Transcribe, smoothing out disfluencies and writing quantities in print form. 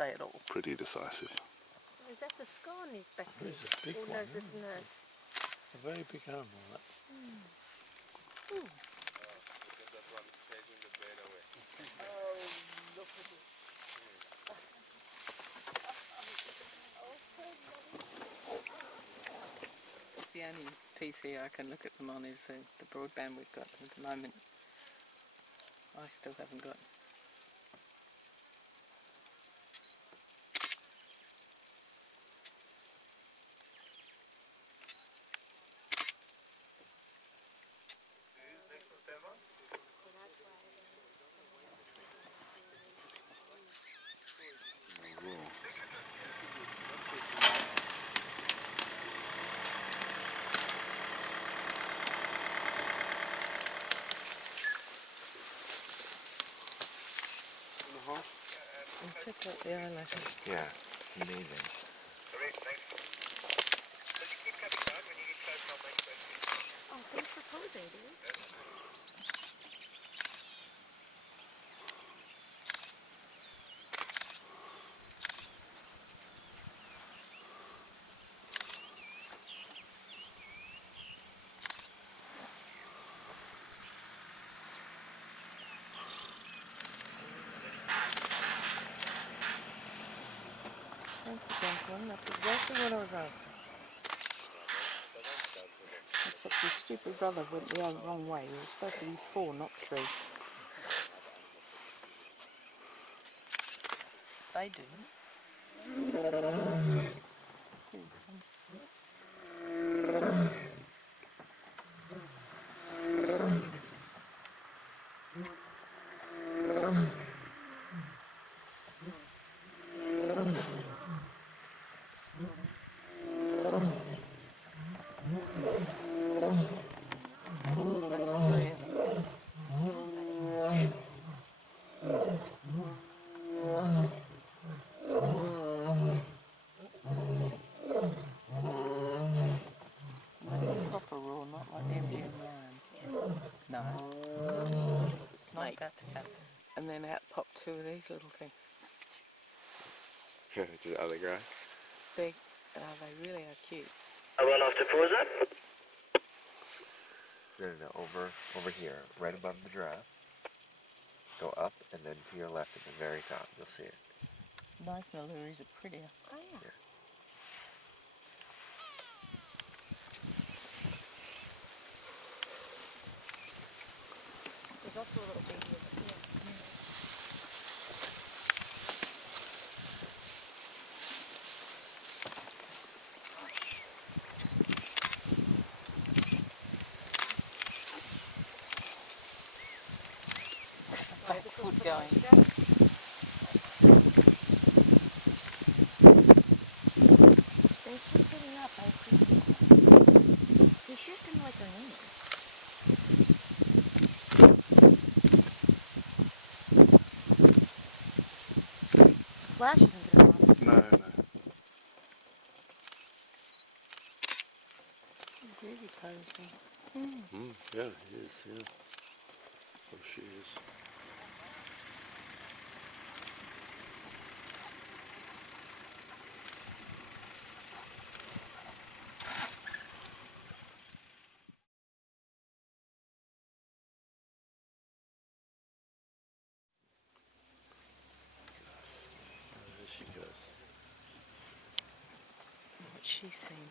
they at all? Pretty decisive. Is that a scar on his back? It's a big one, Is it no? A very big animal, that. Ooh. The only PC I can look at them on is the broadband we've got at the moment. I still haven't got. And check out the eyelashes. Yeah, it's amazing. Oh, thanks for posing, dude. That's exactly what I was after. Except your stupid brother went the wrong way. He was supposed to be 4, not 3. They didn't. Proper raw, not like the Indian ram. No. Snake. Not that. And then out popped 2 of these little things. Just out of the grass. They really are cute. I run off to Kruger. No, over here, right above the giraffe. Go up, and then to your left at the very top, you'll see it. Nice Naluris are prettier. Oh yeah. There's also a little baby. Foot going. Thanks for sitting up, I appreciate it. He just didn't like her name. Flash isn't good. No. Really posing. Yeah, it is. Yeah. Some shoes. There she goes. What's she seen?